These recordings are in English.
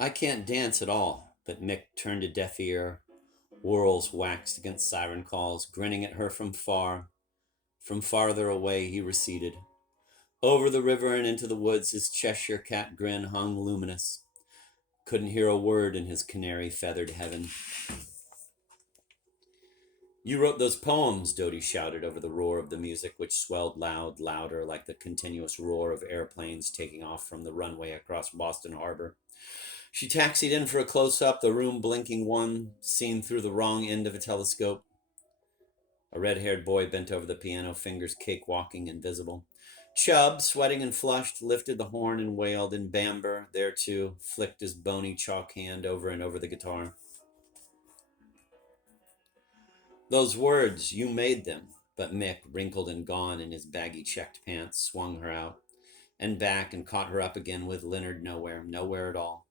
I can't dance at all, but Mick turned a deaf ear. Whorls waxed against siren calls, grinning at her from far. From farther away he receded. Over the river and into the woods his Cheshire cat grin hung luminous. Couldn't hear a word in his canary feathered heaven. You wrote those poems, Dodie shouted over the roar of the music, which swelled louder, like the continuous roar of airplanes taking off from the runway across Boston Harbor. She taxied in for a close-up, the room blinking one, seen through the wrong end of a telescope. A red-haired boy bent over the piano, fingers cakewalking invisible. Chubb, sweating and flushed, lifted the horn and wailed, and Bamber, there too, flicked his bony chalk hand over and over the guitar. Those words, you made them, but Mick, wrinkled and gone in his baggy checked pants, swung her out and back and caught her up again with Leonard nowhere at all.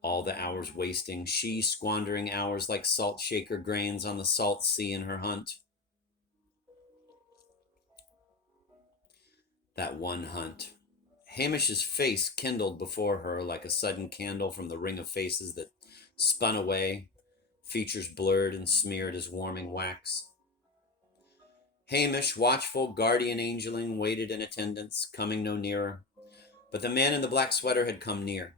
All the hours wasting, she squandering hours like salt shaker grains on the salt sea in her hunt. That one hunt. Hamish's face kindled before her like a sudden candle from the ring of faces that spun away, features blurred and smeared as warming wax. Hamish, watchful, guardian angeling, waited in attendance, coming no nearer. But the man in the black sweater had come near.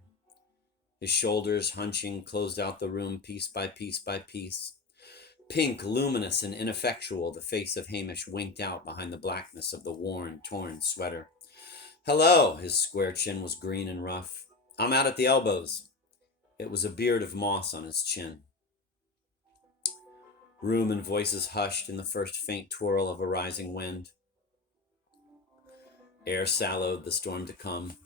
His shoulders, hunching, closed out the room piece by piece by piece. Pink, luminous, and ineffectual, the face of Hamish winked out behind the blackness of the worn, torn sweater. Hello! His square chin was green and rough. I'm out at the elbows. It was a beard of moss on his chin. Room and voices hushed in the first faint twirl of a rising wind. Air sallowed, the storm to come.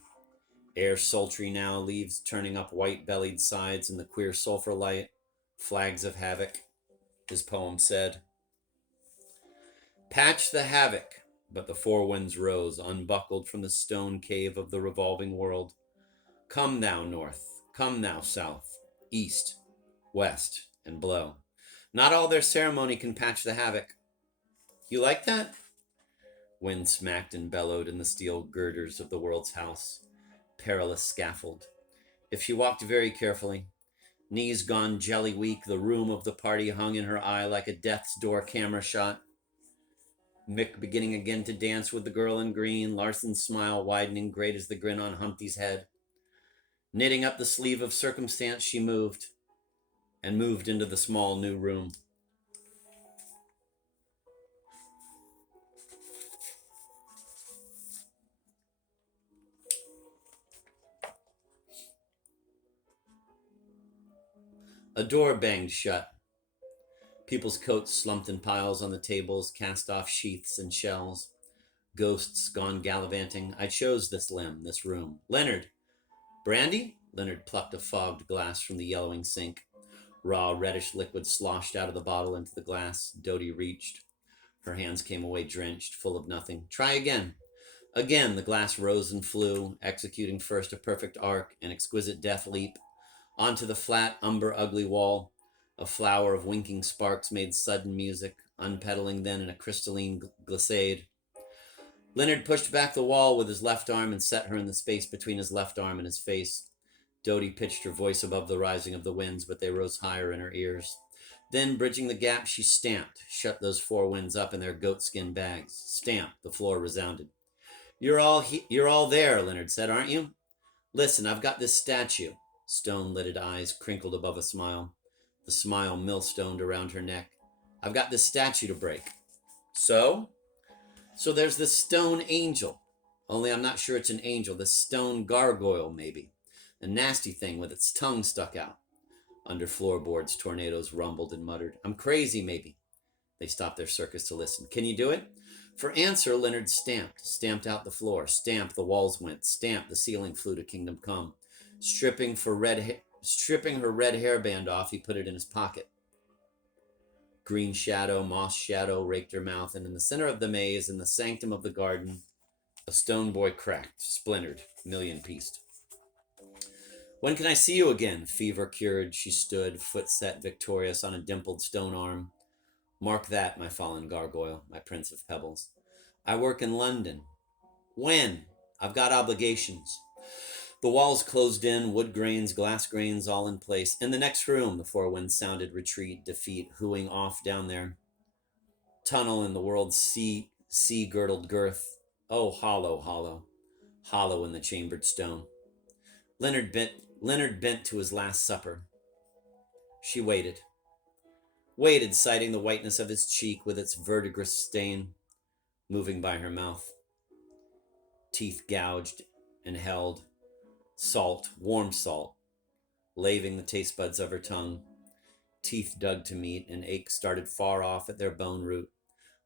Air sultry now, leaves turning up white-bellied sides in the queer sulphur light. Flags of havoc, his poem said. Patch the havoc, but the four winds rose, unbuckled from the stone cave of the revolving world. Come thou north, come thou south, east, west, and blow. Not all their ceremony can patch the havoc. You like that? Wind smacked and bellowed in the steel girders of the world's house. Perilous scaffold. If she walked very carefully, knees gone jelly weak, the room of the party hung in her eye like a death's door camera shot. Mick beginning again to dance with the girl in green, Larson's smile widening great as the grin on Humpty's head. Knitting up the sleeve of circumstance, she moved into the small new room. A door banged shut. People's coats slumped in piles on the tables, cast off sheaths and shells. Ghosts gone gallivanting. I chose this limb, this room. Leonard! Brandy? Leonard plucked a fogged glass from the yellowing sink. Raw, reddish liquid sloshed out of the bottle into the glass. Dodie reached. Her hands came away drenched, full of nothing. Try again. Again, the glass rose and flew, executing first a perfect arc, an exquisite death leap. Onto the flat, umber ugly wall, a flower of winking sparks made sudden music, unpetaling then in a crystalline glissade. Leonard pushed back the wall with his left arm and set her in the space between his left arm and his face. Dodie pitched her voice above the rising of the winds, but they rose higher in her ears. Then, bridging the gap, she stamped, shut those four winds up in their goatskin bags. Stamped, the floor resounded. You're all there, Leonard said, aren't you? Listen, I've got this statue. Stone-lidded eyes crinkled above a smile. The smile millstoned around her neck. I've got this statue to break. So? So there's this stone angel. Only I'm not sure it's an angel. This stone gargoyle, maybe. A nasty thing with its tongue stuck out. Under floorboards, tornadoes rumbled and muttered. I'm crazy, maybe. They stopped their circus to listen. Can you do it? For answer, Leonard stamped out the floor. Stamped, the walls went. Stamped, the ceiling flew to kingdom come. Stripping her red hairband off, he put it in his pocket. Green shadow, moss shadow raked her mouth, and in the center of the maze, in the sanctum of the garden, a stone boy cracked, splintered, million-pieced. When can I see you again? Fever cured, she stood, foot set victorious on a dimpled stone arm. Mark that, my fallen gargoyle, my prince of pebbles. I work in London. When? I've got obligations. The walls closed in, wood grains, glass grains, all in place. In the next room, the four winds sounded retreat, defeat, hooing off down there. Tunnel in the world's sea-girdled girth. Oh, hollow, hollow, hollow in the chambered stone. Leonard bent to his last supper. She waited, sighting the whiteness of his cheek with its verdigris stain moving by her mouth. Teeth gouged and held, salt, warm salt, laving the taste buds of her tongue. Teeth dug to meat, and ache started far off at their bone root.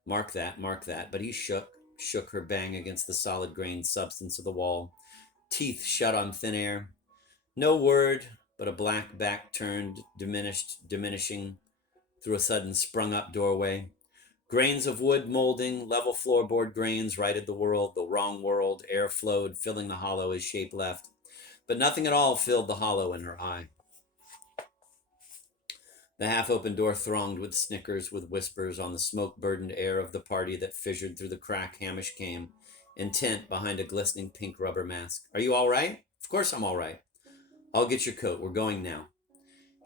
Mark that, but he shook her bang against the solid grained substance of the wall. Teeth shut on thin air. No word, but a black back turned, diminishing through a sudden sprung up doorway. Grains of wood molding, level floorboard grains righted the world, the wrong world. Air flowed, filling the hollow as shape left. But nothing at all filled the hollow in her eye. The half-open door thronged with snickers, with whispers on the smoke-burdened air of the party that fissured through the crack. Hamish came, intent behind a glistening pink rubber mask. Are you all right? Of course I'm all right. I'll get your coat. We're going now.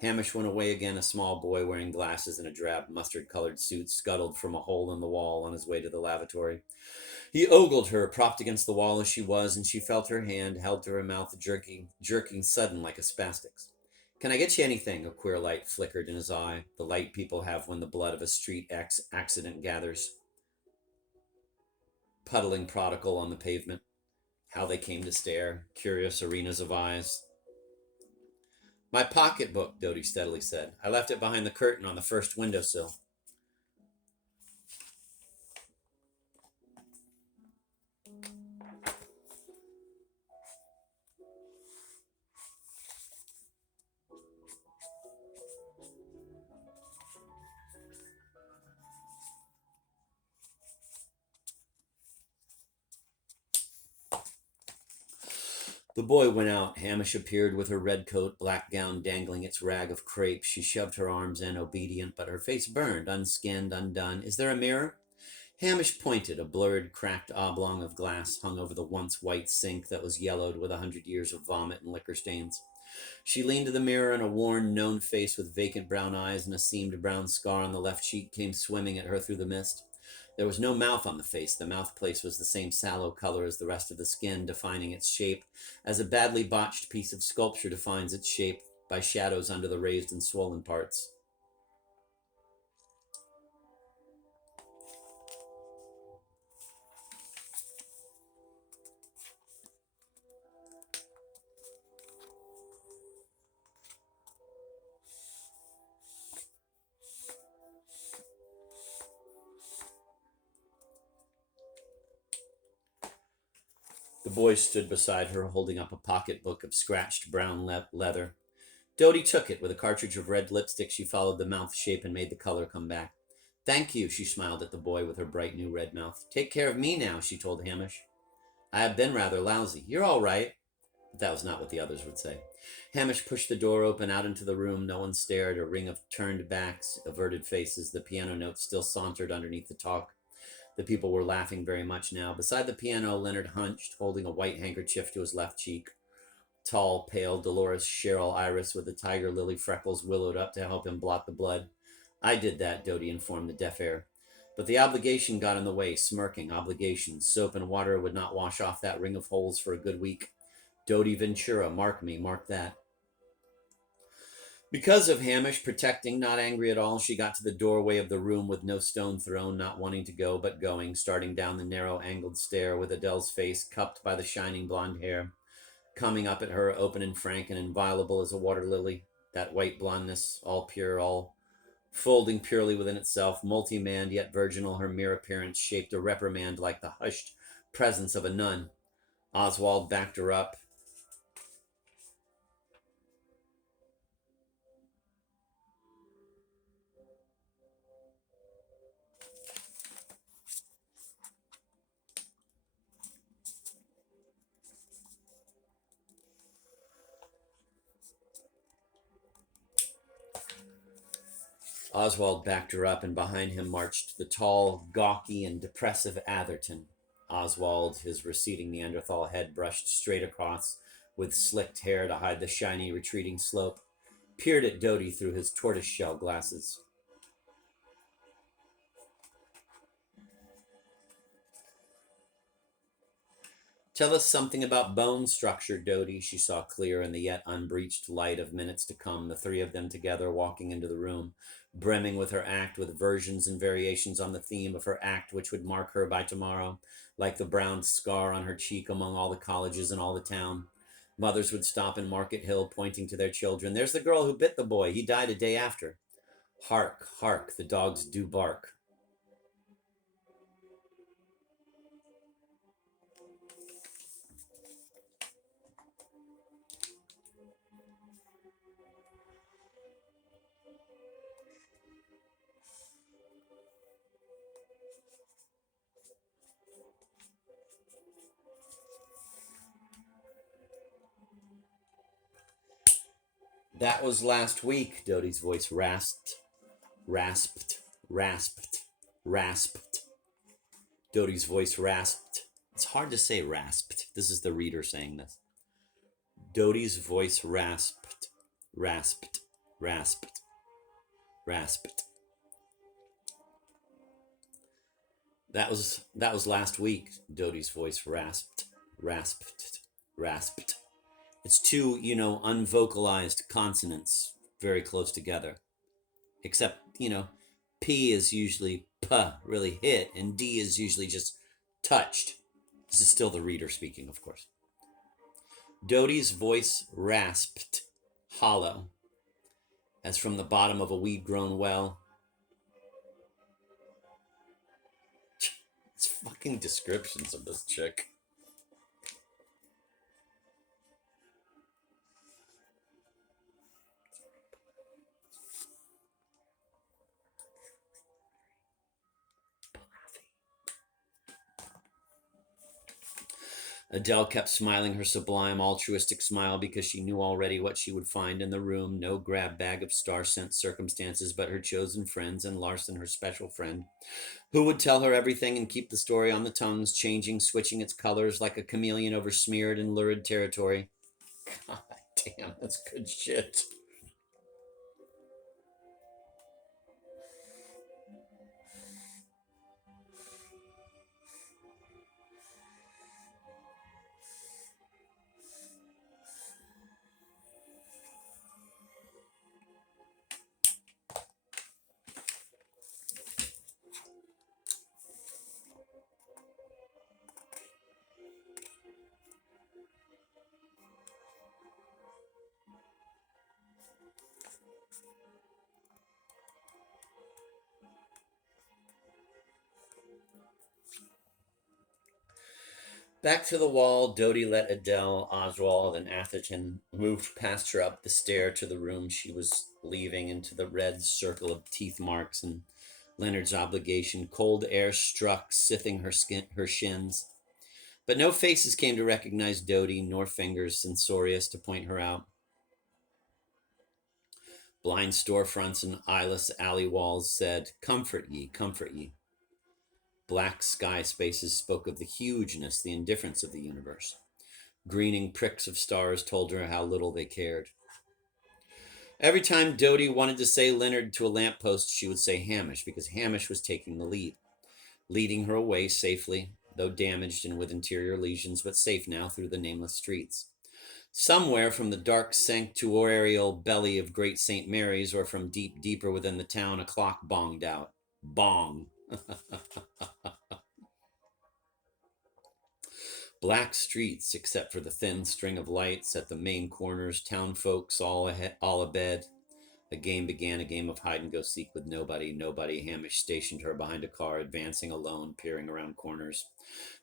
Hamish went away again. A small boy wearing glasses and a drab mustard-colored suit scuttled from a hole in the wall on his way to the lavatory. He ogled her, propped against the wall as she was, and she felt her hand held to her mouth, jerking sudden like a spastic's. Can I get you anything? A queer light flickered in his eye, the light people have when the blood of a street accident gathers. Puddling prodigal on the pavement. How they came to stare, curious arenas of eyes. My pocketbook, Dodie steadily said. I left it behind the curtain on the first windowsill. The boy went out. Hamish appeared with her red coat, black gown dangling its rag of crepe. She shoved her arms in, obedient, but her face burned, unskinned, undone. Is there a mirror? Hamish pointed. A blurred, cracked oblong of glass hung over the once white sink that was yellowed with 100 years of vomit and liquor stains. She leaned to the mirror, and a worn, known face with vacant brown eyes and a seamed brown scar on the left cheek came swimming at her through the mist. There was no mouth on the face. The mouthplace was the same sallow color as the rest of the skin, defining its shape, as a badly botched piece of sculpture defines its shape by shadows under the raised and swollen parts. The boy stood beside her, holding up a pocketbook of scratched brown leather. Dodie took it. With a cartridge of red lipstick, she followed the mouth shape and made the color come back. Thank you, she smiled at the boy with her bright new red mouth. Take care of me now, she told Hamish. I have been rather lousy. You're all right. But that was not what the others would say. Hamish pushed the door open out into the room. No one stared. A ring of turned backs, averted faces. The piano notes still sauntered underneath the talk. The people were laughing very much now. Beside the piano, Leonard hunched, holding a white handkerchief to his left cheek. Tall, pale, Dolores Cheryl Iris with the tiger lily freckles willowed up to help him blot the blood. I did that, Dodie informed the deaf air. But the obligation got in the way, smirking. Obligation. Soap and water would not wash off that ring of holes for a good week. Dodie Ventura, mark me, mark that. Because of Hamish protecting, not angry at all, she got to the doorway of the room with no stone thrown, not wanting to go, but going, starting down the narrow angled stair with Adele's face cupped by the shining blonde hair, coming up at her, open and frank and inviolable as a water lily, that white blondness, all pure, all folding purely within itself, multi-manned yet virginal. Her mere appearance shaped a reprimand like the hushed presence of a nun. Oswald backed her up. Oswald backed her up, and behind him marched the tall, gawky, and depressive Atherton. Oswald, his receding Neanderthal head brushed straight across, with slicked hair to hide the shiny retreating slope, peered at Dodie through his tortoiseshell glasses. Tell us something about bone structure, Dodie, she saw clear in the yet unbreached light of minutes to come, the three of them together walking into the room, brimming with her act, with versions and variations on the theme of her act which would mark her by tomorrow, like the brown scar on her cheek among all the colleges in all the town. Mothers would stop in Market Hill, pointing to their children. There's the girl who bit the boy. He died a day after. Hark, hark, the dogs do bark. That was last week, Dodie's voice rasped, rasped, rasped, rasped. Dodie's voice rasped. It's hard to say rasped. This is the reader saying this. Dodie's voice rasped, rasped, rasped, rasped. That was last week, Dodie's voice rasped, rasped, rasped. It's two, unvocalized consonants very close together. Except, P is usually P, really hit, and D is usually just touched. This is still the reader speaking, of course. Dodie's voice rasped, hollow, as from the bottom of a weed-grown well. It's fucking descriptions of this chick. Adele kept smiling her sublime, altruistic smile because she knew already what she would find in the room. No grab bag of star-sent circumstances, but her chosen friends and Larson, her special friend, who would tell her everything and keep the story on the tongues, changing, switching its colors like a chameleon over smeared and lurid territory. God damn, that's good shit. Back to the wall, Dodie let Adele, Oswald, and Atherton move past her up the stair to the room she was leaving, into the red circle of teeth marks and Leonard's obligation. Cold air struck, scything her shins. But no faces came to recognize Dodie, nor fingers censorious to point her out. Blind storefronts and eyeless alley walls said, "Comfort ye, comfort ye." Black sky spaces spoke of the hugeness, the indifference of the universe. Greening pricks of stars told her how little they cared. Every time Dodie wanted to say Leonard to a lamppost, she would say Hamish, because Hamish was taking the lead, leading her away safely, though damaged and with interior lesions, but safe now through the nameless streets. Somewhere from the dark sanctuarial belly of Great St. Mary's, or from deeper within the town, a clock bonged out. Bong. Black streets, except for the thin string of lights at the main corners, town folks all abed. The game began, a game of hide-and-go-seek with nobody. Hamish stationed her behind a car, advancing alone, peering around corners,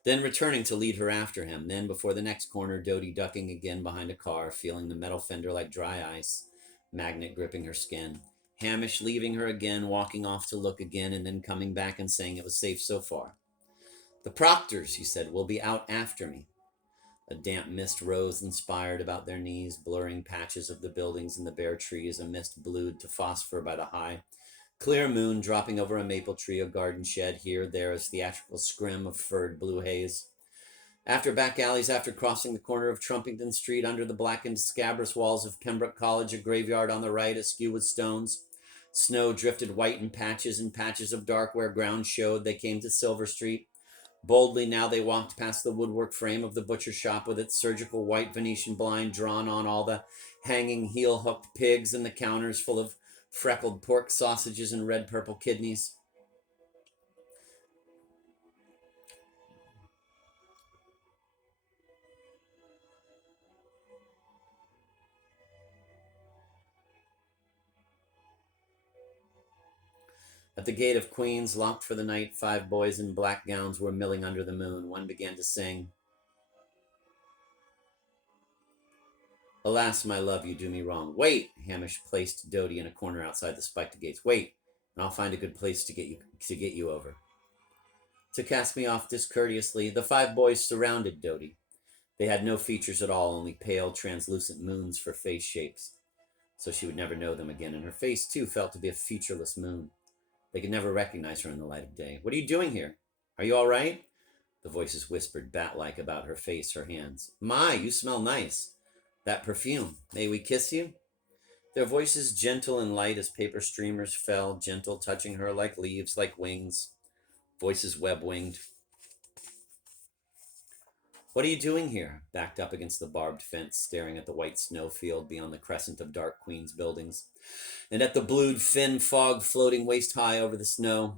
then returning to lead her after him. Then, before the next corner, Dodie ducking again behind a car, feeling the metal fender like dry ice, magnet gripping her skin. Hamish leaving her again, walking off to look again, and then coming back and saying it was safe so far. "The Proctors," he said, "will be out after me." A damp mist rose and spired about their knees, blurring patches of the buildings and the bare trees, a mist blued to phosphor by the high, clear moon dropping over a maple tree, a garden shed, here, there, a theatrical scrim of furred blue haze. After back alleys, after crossing the corner of Trumpington Street, under the blackened, scabrous walls of Pembroke College, a graveyard on the right, askew with stones. Snow drifted white in patches and patches of dark where ground showed. They came to Silver Street. Boldly now they walked past the woodwork frame of the butcher shop with its surgical white Venetian blind drawn on, all the hanging heel-hooked pigs, and the counters full of freckled pork sausages and red-purple kidneys. At the gate of Queens, locked for the night, 5 boys in black gowns were milling under the moon. One began to sing, "Alas, my love, you do me wrong." "Wait!" Hamish placed Dodie in a corner outside the spiked gates. "Wait, and I'll find a good place to get you over." To cast me off discourteously, the 5 boys surrounded Dodie. They had no features at all, only pale, translucent moons for face shapes, so she would never know them again, and her face, too, felt to be a featureless moon. They could never recognize her in the light of day. "What are you doing here? Are you all right?" The voices whispered bat-like about her face, her hands. "My, you smell nice. That perfume. May we kiss you?" Their voices gentle and light as paper streamers fell, gentle, touching her like leaves, like wings. Voices web-winged. "What are you doing here?" Backed up against the barbed fence, staring at the white snowfield beyond the crescent of dark Queens buildings, and at the blued fin fog floating waist-high over the snow.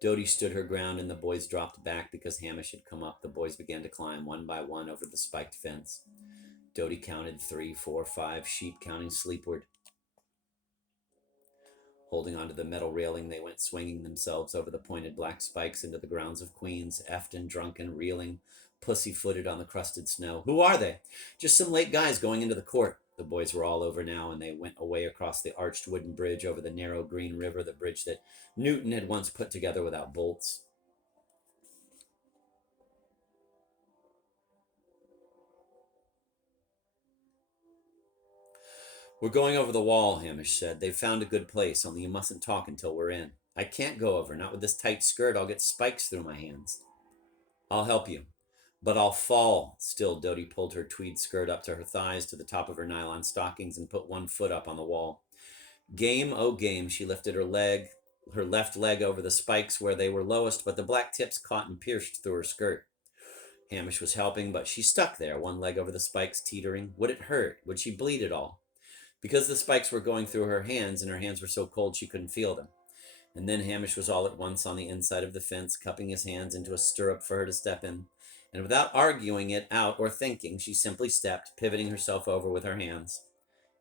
Dodie stood her ground, and the boys dropped back because Hamish had come up. The boys began to climb one by one over the spiked fence. Dodie counted 3, 4, 5 sheep, counting sleepward. Holding onto the metal railing, they went swinging themselves over the pointed black spikes into the grounds of Queens, effed and drunken, reeling, pussy-footed on the crusted snow. "Who are they?" "Just some late guys going into the court." The boys were all over now, and they went away across the arched wooden bridge over the narrow green river, the bridge that Newton had once put together without bolts. "We're going over the wall," Hamish said. "They've found a good place, only you mustn't talk until we're in." "I can't go over, not with this tight skirt. I'll get spikes through my hands." "I'll help you." "But I'll fall." Still, Dodie pulled her tweed skirt up to her thighs, to the top of her nylon stockings, and put one foot up on the wall. Game, oh game. She lifted her left leg over the spikes where they were lowest, but the black tips caught and pierced through her skirt. Hamish was helping, but she stuck there, one leg over the spikes, teetering. Would it hurt? Would she bleed at all? Because the spikes were going through her hands, and her hands were so cold she couldn't feel them. And then Hamish was all at once on the inside of the fence, cupping his hands into a stirrup for her to step in. And without arguing it out or thinking, she simply stepped, pivoting herself over with her hands.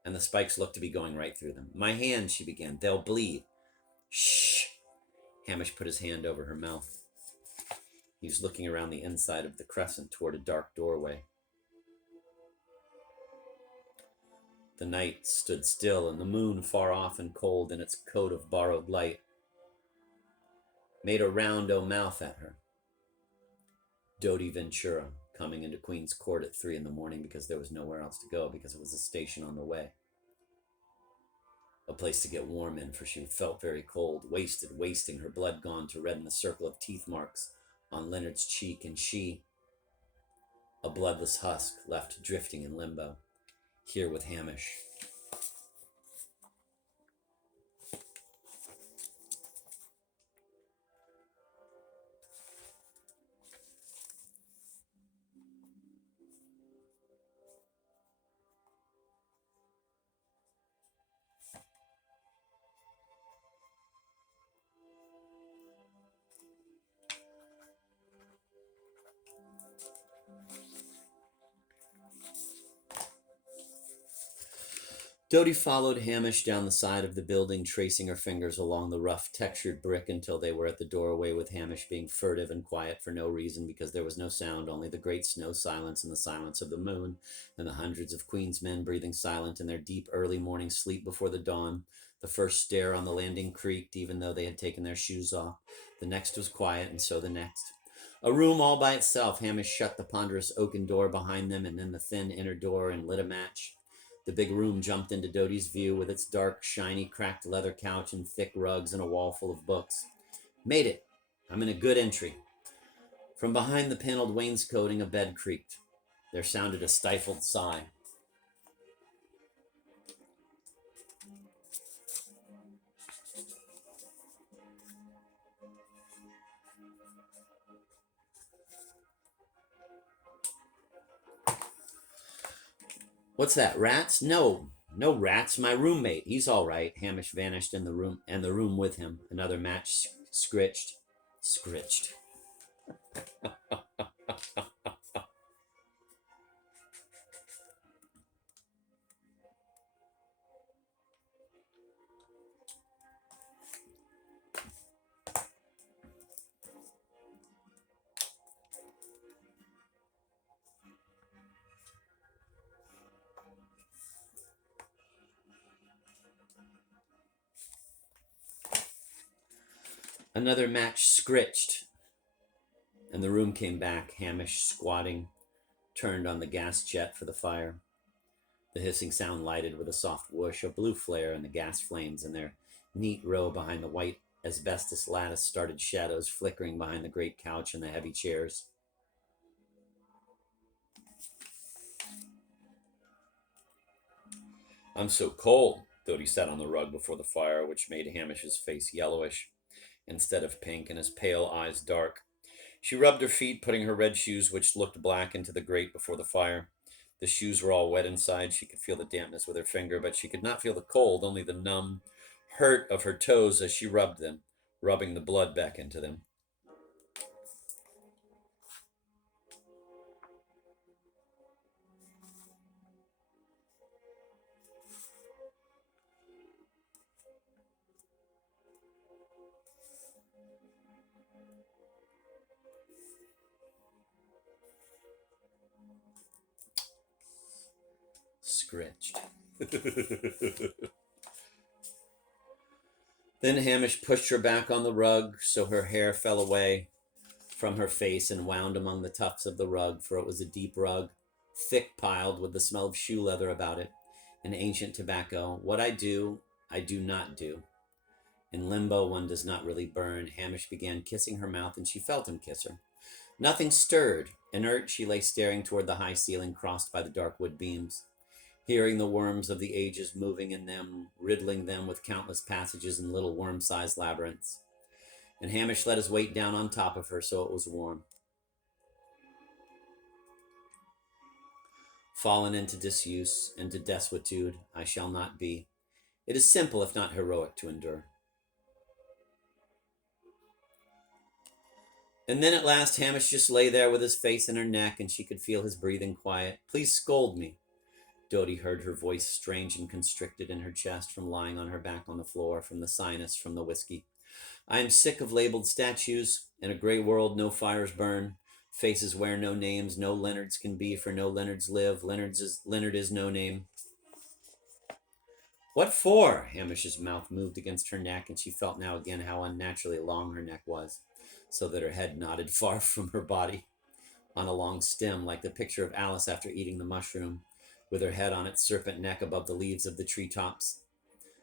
And the spikes looked to be going right through them. "My hands," she began. "They'll bleed." "Shh." Hamish put his hand over her mouth. He was looking around the inside of the crescent toward a dark doorway. The night stood still, and the moon, far off and cold in its coat of borrowed light, made a round O mouth at her. Dodie Ventura, coming into Queen's Court at 3 a.m. because there was nowhere else to go, because it was a station on the way. A place to get warm in, for she felt very cold, wasting, her blood gone to redden the circle of teeth marks on Leonard's cheek, and she, a bloodless husk, left drifting in limbo, here with Hamish. Dodie followed Hamish down the side of the building, tracing her fingers along the rough, textured brick until they were at the doorway, with Hamish being furtive and quiet for no reason, because there was no sound, only the great snow silence and the silence of the moon, and the hundreds of Queen's men breathing silent in their deep early morning sleep before the dawn. The first stair on the landing creaked, even though they had taken their shoes off. The next was quiet, and so the next. A room all by itself. Hamish shut the ponderous oaken door behind them, and then the thin inner door, and lit a match. The big room jumped into Dodie's view, with its dark, shiny, cracked leather couch and thick rugs and a wall full of books. "Made it. I'm in a good entry." From behind the paneled wainscoting, a bed creaked. There sounded a stifled sigh. What's that, rats? No, no rats. My roommate. He's all right. Hamish vanished in the room, and the room with him. Another match scritched. Scritched. Another match scritched, and the room came back. Hamish, squatting, turned on the gas jet for the fire. The hissing sound lighted with a soft whoosh, a blue flare, and the gas flames in their neat row behind the white asbestos lattice started shadows flickering behind the great couch and the heavy chairs. I'm so cold. Dodie sat on the rug before the fire, which made Hamish's face yellowish instead of pink and his pale eyes dark. She rubbed her feet, putting her red shoes, which looked black, into the grate before the fire. The shoes were all wet inside. She could feel the dampness with her finger, but she could not feel the cold, only the numb hurt of her toes as she rubbed them, rubbing the blood back into them. Scritched. Then Hamish pushed her back on the rug so her hair fell away from her face and wound among the tufts of the rug, for it was a deep rug, thick piled with the smell of shoe leather about it, and ancient tobacco. What I do not do. In limbo, one does not really burn. Hamish began kissing her mouth, and she felt him kiss her. Nothing stirred. Inert, she lay staring toward the high ceiling crossed by the dark wood beams, hearing the worms of the ages moving in them, riddling them with countless passages and little worm-sized labyrinths. And Hamish let his weight down on top of her so it was warm. Fallen into disuse, into desuetude, I shall not be. It is simple, if not heroic, to endure. And then at last Hamish just lay there with his face in her neck, and she could feel his breathing quiet. Please scold me. Dodie heard her voice strange and constricted in her chest from lying on her back on the floor, from the sinus, from the whiskey. I am sick of labeled statues. In a gray world, no fires burn. Faces wear no names. No Leonards can be, for no Leonards live. Leonard is no name. What for? Hamish's mouth moved against her neck, and she felt now again how unnaturally long her neck was, so that her head nodded far from her body on a long stem, like the picture of Alice after eating the mushroom, with her head on its serpent neck above the leaves of the treetops.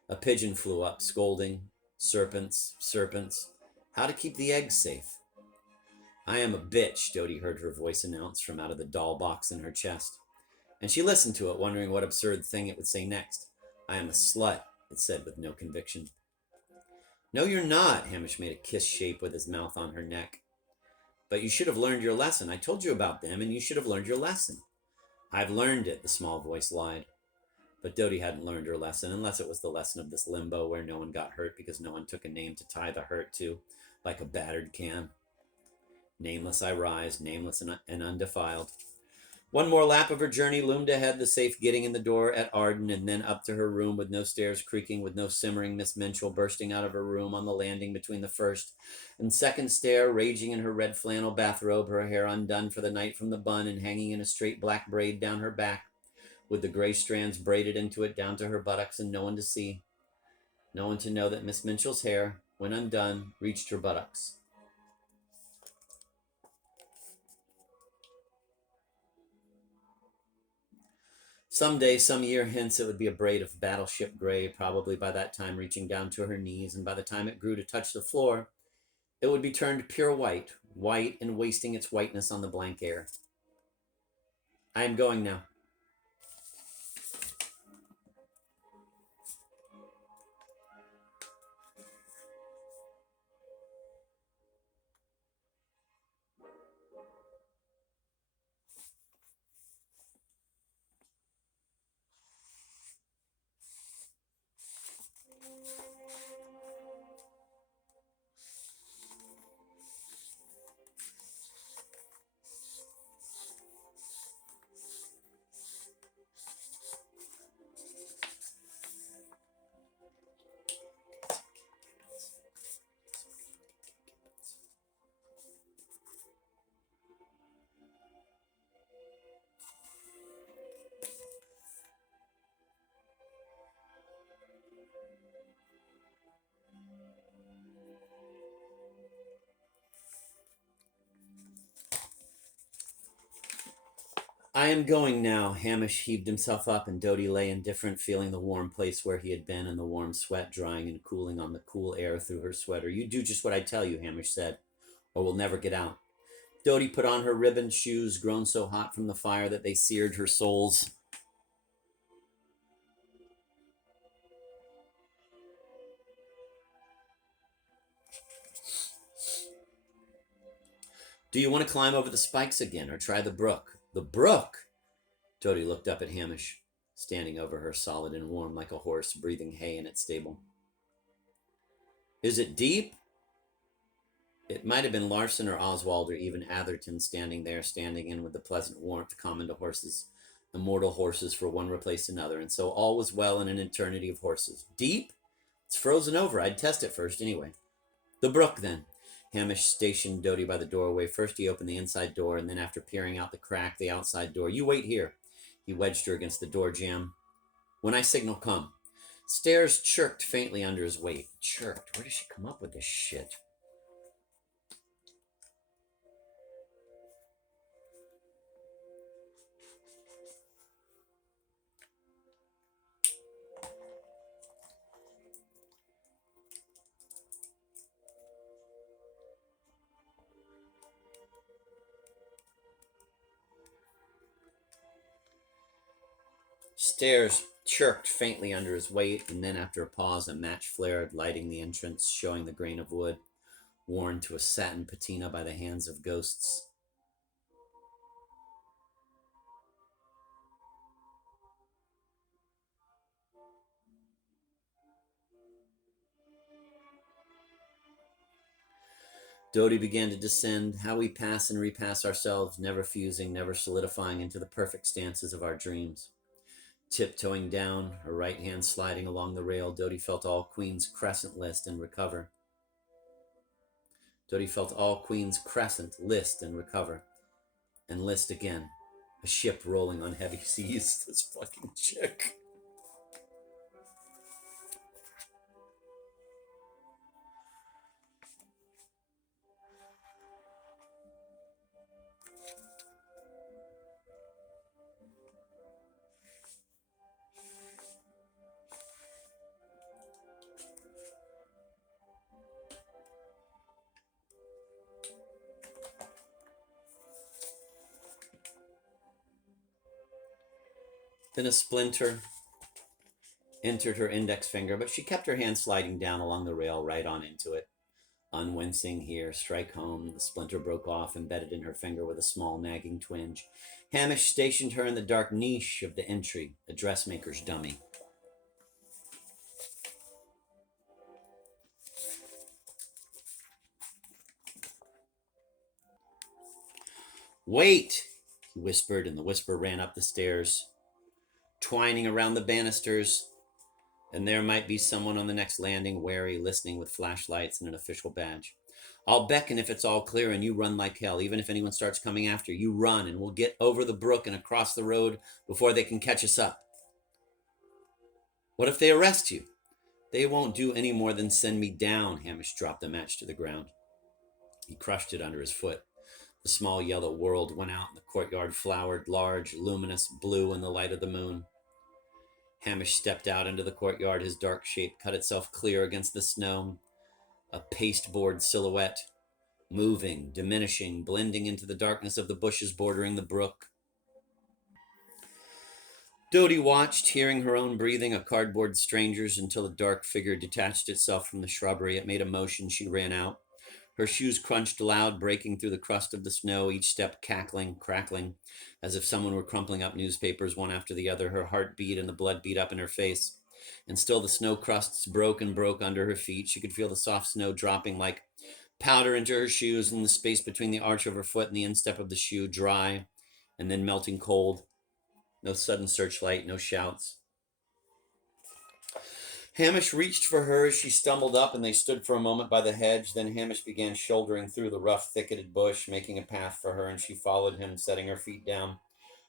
A pigeon flew up, scolding. Serpents, serpents. How to keep the eggs safe? I am a bitch, Dodie heard her voice announce from out of the doll box in her chest. And she listened to it, wondering what absurd thing it would say next. I am a slut, it said with no conviction. No, you're not, Hamish made a kiss shape with his mouth on her neck. But you should have learned your lesson. I told you about them, and you should have learned your lesson. I've learned it, the small voice lied. But Dodie hadn't learned her lesson, unless it was the lesson of this limbo where no one got hurt because no one took a name to tie the hurt to, like a battered can. Nameless I rise, nameless and undefiled. One more lap of her journey loomed ahead, the safe getting in the door at Arden, and then up to her room with no stairs creaking, with no simmering Miss Minchell bursting out of her room on the landing between the first and second stair, raging in her red flannel bathrobe, her hair undone for the night from the bun and hanging in a straight black braid down her back, with the gray strands braided into it down to her buttocks, and no one to see. No one to know that Miss Minchell's hair, when undone, reached her buttocks. Some day, some year hence, it would be a braid of battleship gray, probably by that time reaching down to her knees, and by the time it grew to touch the floor, It would be turned pure white, white and wasting its whiteness on the blank air. I am going now. I am going now. Hamish heaved himself up, and Dodie lay indifferent, feeling the warm place where he had been and the warm sweat drying and cooling on the cool air through her sweater. You do just what I tell you, Hamish said, or we'll never get out. Dodie put on her ribboned shoes, grown so hot from the fire that they seared her soles. Do you want to climb over the spikes again, or try the brook? The brook? Dodie looked up at Hamish, standing over her, solid and warm like a horse breathing hay in its stable. Is it deep? It might have been Larson or Oswald or even Atherton standing in with the pleasant warmth common to horses, immortal horses for one replaced another, and so all was well in an eternity of horses. Deep? It's frozen over. I'd test it first anyway. The brook, then. Hamish stationed Dodie by the doorway. First he opened the inside door, and then after peering out the crack, the outside door. You wait here. He wedged her against the door jamb. When I signal, come. Stairs chirked faintly under his weight. Chirked? Where does she come up with this shit? Stairs chirked faintly under his weight, and then after a pause a match flared, lighting the entrance, showing the grain of wood, worn to a satin patina by the hands of ghosts. Dodie began to descend, how we pass and repass ourselves, never fusing, never solidifying into the perfect stances of our dreams. Tiptoeing down, her right hand sliding along the rail, Dodie felt all Queen's Crescent list and recover. Dodie felt all Queen's Crescent list and recover. And list again. A ship rolling on heavy seas. This fucking chick. Then a splinter entered her index finger, but she kept her hand sliding down along the rail right on into it. Unwincing here, strike home. The splinter broke off, embedded in her finger with a small nagging twinge. Hamish stationed her in the dark niche of the entry, a dressmaker's dummy. Wait, he whispered, and the whisper ran up the stairs, twining around the banisters, and there might be someone on the next landing, wary, listening with flashlights and an official badge. I'll beckon if it's all clear, and you run like hell. Even if anyone starts coming after you, run, and we'll get over the brook and across the road before they can catch us up. What if they arrest you? They won't do any more than send me down. Hamish dropped the match to the ground. He crushed it under his foot. The small yellow world went out, and the courtyard flowered, large, luminous, blue in the light of the moon. Hamish stepped out into the courtyard. His dark shape cut itself clear against the snow. a pasteboard silhouette, moving, diminishing, blending into the darkness of the bushes bordering the brook. Dodie watched, hearing her own breathing, a cardboard stranger's, until a dark figure detached itself from the shrubbery. It made a motion. She ran out. Her shoes crunched loud, breaking through the crust of the snow, each step cackling, crackling, as if someone were crumpling up newspapers one after the other. Her heart beat and the blood beat up in her face. And still the snow crusts broke and broke under her feet. She could feel the soft snow dropping like powder into her shoes, and the space between the arch of her foot and the instep of the shoe dry and then melting cold. No sudden searchlight, no shouts. Hamish reached for her as she stumbled up, and they stood for a moment by the hedge. Then Hamish began shouldering through the rough, thicketed bush, making a path for her, and she followed him, setting her feet down,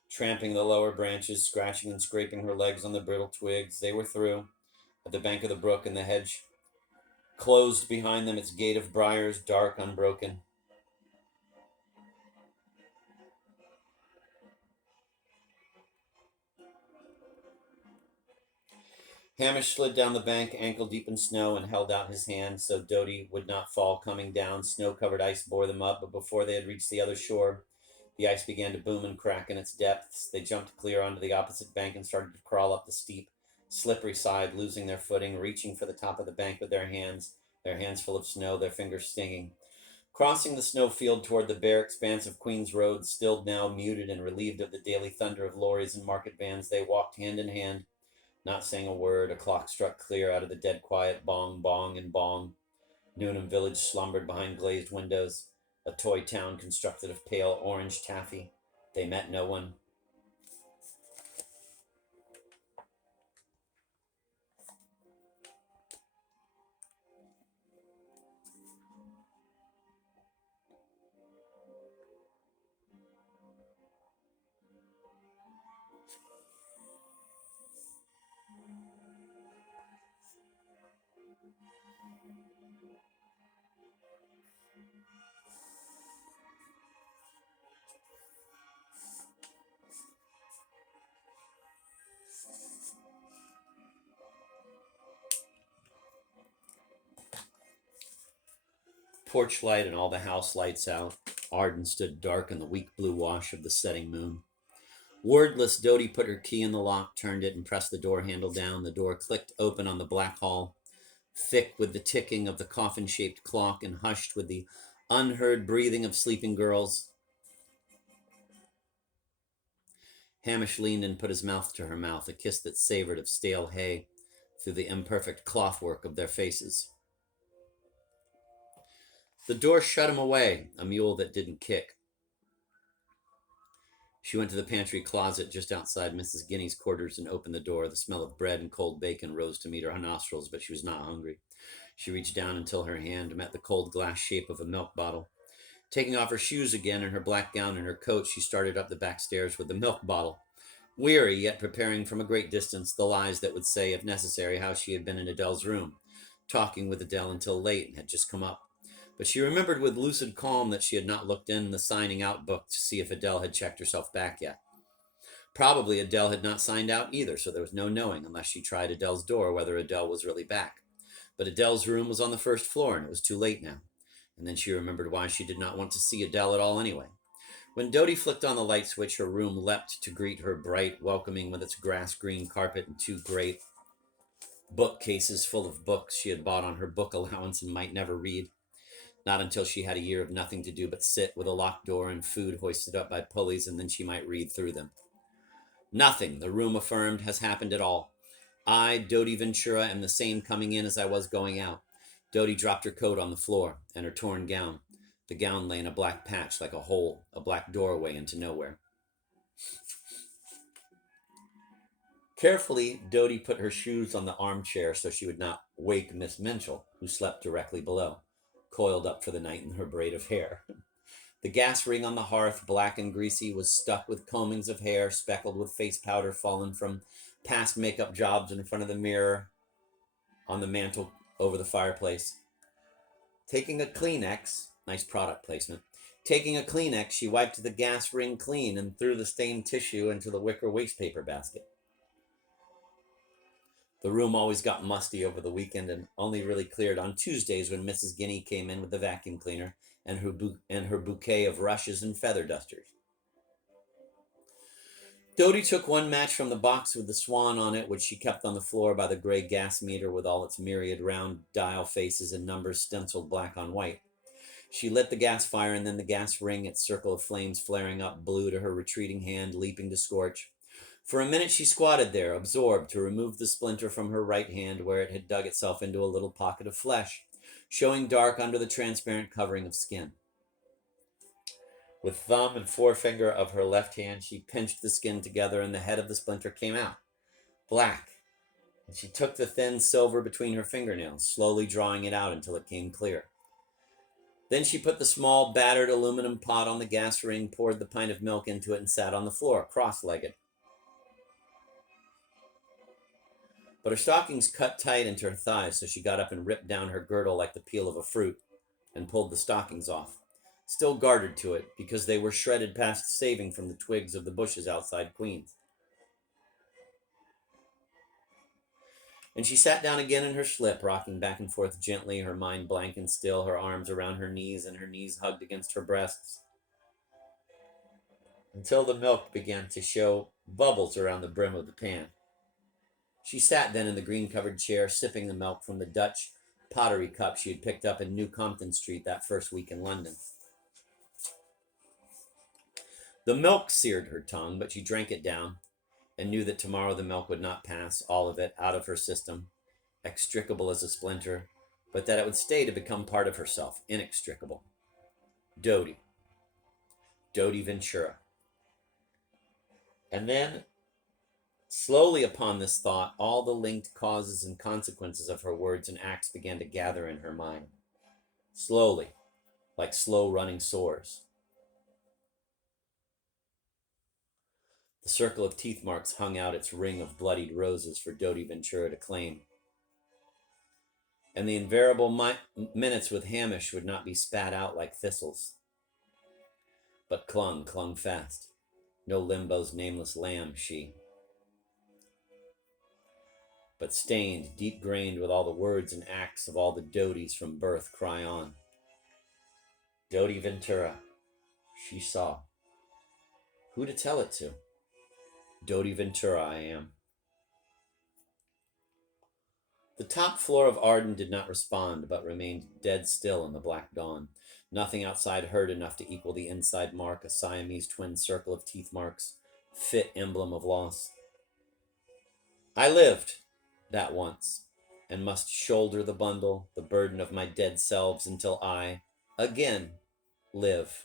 tramping the lower branches, scratching and scraping her legs on the brittle twigs. They were through, at the bank of the brook, and the hedge closed behind them, its gate of briars dark, unbroken. Hamish slid down the bank, ankle deep in snow, and held out his hand so Dodie would not fall coming down. Snow-covered ice bore them up, but before they had reached the other shore, the ice began to boom and crack in its depths. They jumped clear onto the opposite bank and started to crawl up the steep, slippery side, losing their footing, reaching for the top of the bank with their hands full of snow, their fingers stinging. Crossing the snowfield toward the bare expanse of Queen's Road, still now muted and relieved of the daily thunder of lorries and market vans, they walked hand in hand, not saying a word. A clock struck clear out of the dead quiet. Bong, bong, and bong. Newnham village slumbered behind glazed windows, a toy town constructed of pale orange taffy. They met no one. Porch light and all the house lights out. Arden stood dark in the weak blue wash of the setting moon. Wordless, Dodie put her key in the lock, turned it, and pressed the door handle down. The door clicked open on the black hall, thick with the ticking of the coffin-shaped clock and hushed with the unheard breathing of sleeping girls. Hamish leaned and put his mouth to her mouth, a kiss that savored of stale hay through the imperfect clothwork of their faces. The door shut him away, a mule that didn't kick. She went to the pantry closet just outside Mrs. Guinea's quarters and opened the door. The smell of bread and cold bacon rose to meet her nostrils, but she was not hungry. She reached down until her hand met the cold glass shape of a milk bottle. Taking off her shoes again and her black gown and her coat, she started up the back stairs with the milk bottle, weary yet preparing from a great distance the lies that would say, if necessary, how she had been in Adele's room, talking with Adele until late and had just come up. But she remembered with lucid calm that she had not looked in the signing out book to see if Adele had checked herself back yet. Probably Adele had not signed out either, so there was no knowing, unless she tried Adele's door, whether Adele was really back. But Adele's room was on the first floor, and it was too late now. And then she remembered why she did not want to see Adele at all anyway. When Dodie flicked on the light switch, her room leapt to greet her, bright, welcoming, with its grass-green carpet and two great bookcases full of books she had bought on her book allowance and might never read. Not until she had a year of nothing to do but sit with a locked door and food hoisted up by pulleys, and then she might read through them. Nothing, the room affirmed, has happened at all. I, Dodie Ventura, am the same coming in as I was going out. Dodie dropped her coat on the floor and her torn gown. The gown lay in a black patch like a hole, a black doorway into nowhere. Carefully, Dodie put her shoes on the armchair so she would not wake Miss Minchell, who slept directly below, coiled up for the night in her braid of hair. The gas ring on the hearth, black and greasy, was stuck with combings of hair, speckled with face powder fallen from past makeup jobs in front of the mirror on the mantel over the fireplace. Taking a Kleenex, nice product placement, taking a Kleenex, she wiped the gas ring clean and threw the stained tissue into the wicker wastepaper basket. The room always got musty over the weekend and only really cleared on Tuesdays when Mrs. Guinea came in with the vacuum cleaner and her bouquet of rushes and feather dusters. Dodie took one match from the box with the swan on it, which she kept on the floor by the gray gas meter with all its myriad round dial faces and numbers stenciled black on white. She lit the gas fire, and then the gas ring, its circle of flames flaring up blue to her retreating hand, leaping to scorch. For a minute she squatted there, absorbed, to remove the splinter from her right hand where it had dug itself into a little pocket of flesh, showing dark under the transparent covering of skin. With thumb and forefinger of her left hand, she pinched the skin together, and the head of the splinter came out, black, and she took the thin silver between her fingernails, slowly drawing it out until it came clear. Then she put the small, battered aluminum pot on the gas ring, poured the pint of milk into it, and sat on the floor, cross-legged. But her stockings cut tight into her thighs, so she got up and ripped down her girdle like the peel of a fruit and pulled the stockings off, still gartered to it, because they were shredded past saving from the twigs of the bushes outside Queens. And she sat down again in her slip, rocking back and forth gently, her mind blank and still, her arms around her knees and her knees hugged against her breasts, until the milk began to show bubbles around the brim of the pan. She sat then in the green-covered chair, sipping the milk from the Dutch pottery cup she had picked up in New Compton Street that first week in London. The milk seared her tongue, but she drank it down, and knew that tomorrow the milk would not pass, all of it, out of her system, extricable as a splinter, but that it would stay to become part of herself, inextricable. Dodie Ventura. And then, slowly upon this thought, all the linked causes and consequences of her words and acts began to gather in her mind. Slowly, like slow-running sores. The circle of teeth marks hung out its ring of bloodied roses for Dodie Ventura to claim. And the invariable minutes with Hamish would not be spat out like thistles, but clung fast. No limbo's nameless lamb, she. But stained, deep-grained with all the words and acts of all the Dodies from birth cry on. Dodie Ventura, she saw. Who to tell it to? Dodie Ventura I am. The top floor of Arden did not respond, but remained dead still in the black dawn. Nothing outside hurt enough to equal the inside mark, a Siamese twin circle of teeth marks, fit emblem of loss. I lived, that once, and must shoulder the bundle, the burden of my dead selves, until I, again, live.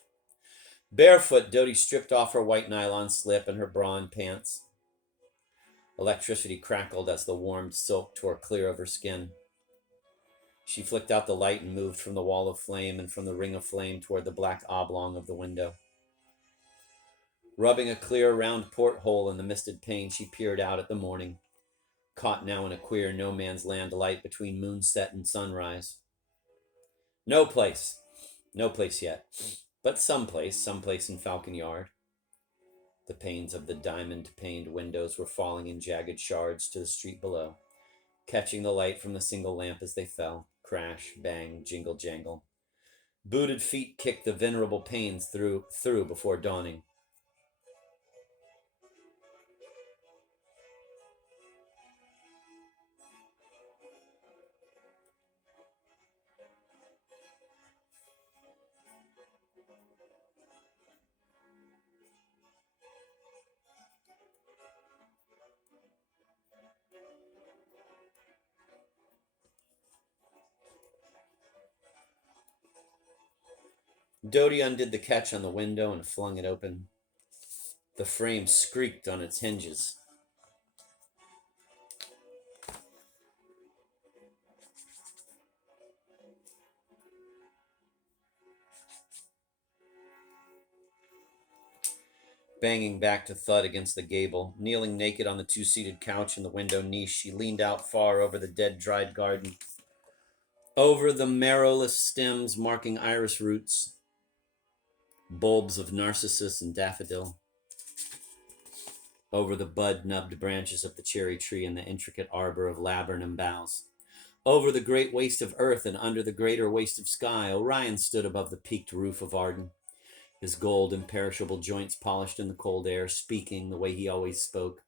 Barefoot, Dodie stripped off her white nylon slip and her bra and pants. Electricity crackled as the warmed silk tore clear of her skin. She flicked out the light and moved from the wall of flame and from the ring of flame toward the black oblong of the window. Rubbing a clear, round porthole in the misted pane, she peered out at the morning, caught now in a queer no-man's land light between moonset and sunrise. No place yet, but someplace in Falcon Yard. The panes of the diamond-paned windows were falling in jagged shards to the street below, catching the light from the single lamp as they fell. Crash, bang, jingle, jangle. Booted feet kicked the venerable panes through before dawning. Dodie undid the catch on the window and flung it open. The frame squeaked on its hinges. Banging back to thud against the gable. Kneeling naked on the two-seated couch in the window niche, she leaned out far over the dead, dried garden, over the marrowless stems marking iris roots, bulbs of narcissus and daffodil, over the bud-nubbed branches of the cherry tree and the intricate arbor of laburnum boughs. Over the great waste of earth and under the greater waste of sky, Orion stood above the peaked roof of Arden, his gold imperishable joints polished in the cold air, speaking the way he always spoke,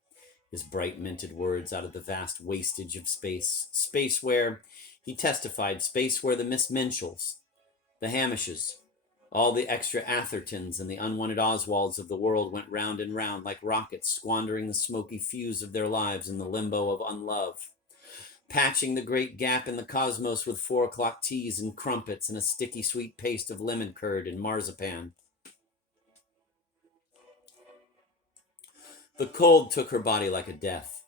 his bright minted words out of the vast wastage of space, space where, he testified, space where the Miss Minchells, the Hamishes, all the extra Athertons and the unwanted Oswalds of the world went round and round like rockets, squandering the smoky fuse of their lives in the limbo of unlove, patching the great gap in the cosmos with 4 o'clock teas and crumpets and a sticky sweet paste of lemon curd and marzipan. The cold took her body like a death.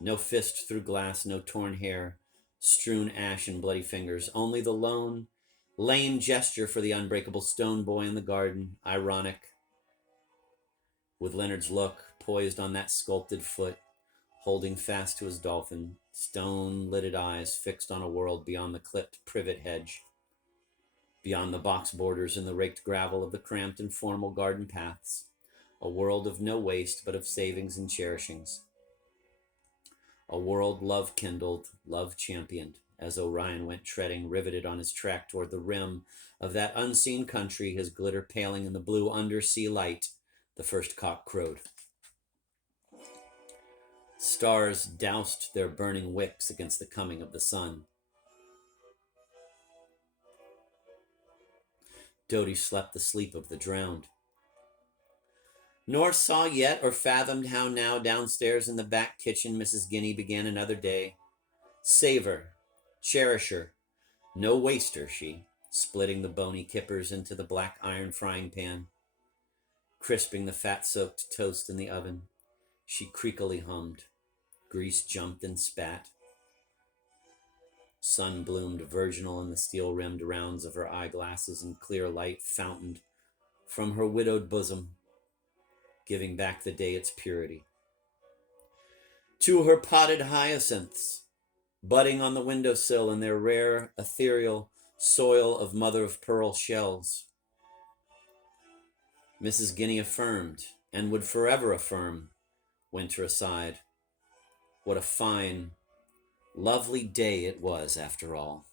No fist through glass, no torn hair, strewn ash and bloody fingers, only the lone, lame gesture for the unbreakable stone boy in the garden, ironic, with Leonard's look poised on that sculpted foot, holding fast to his dolphin, stone-lidded eyes fixed on a world beyond the clipped privet hedge, beyond the box borders and the raked gravel of the cramped and formal garden paths, a world of no waste but of savings and cherishings, a world love kindled, love championed, as Orion went treading, riveted on his track toward the rim of that unseen country, his glitter paling in the blue undersea light. The first cock crowed. Stars doused their burning wicks against the coming of the sun. Dodie slept the sleep of the drowned, nor saw yet or fathomed how now downstairs in the back kitchen Mrs. Guinea began another day. Savor, cherish her, no waster, she, splitting the bony kippers into the black iron frying pan, crisping the fat-soaked toast in the oven. She creakily hummed. Grease jumped and spat. Sun bloomed virginal in the steel-rimmed rounds of her eyeglasses, and clear light fountained from her widowed bosom, giving back the day its purity. To her potted hyacinths, budding on the windowsill in their rare, ethereal soil of mother-of-pearl shells, Mrs. Guinea affirmed, and would forever affirm, winter aside, what a fine, lovely day it was after all.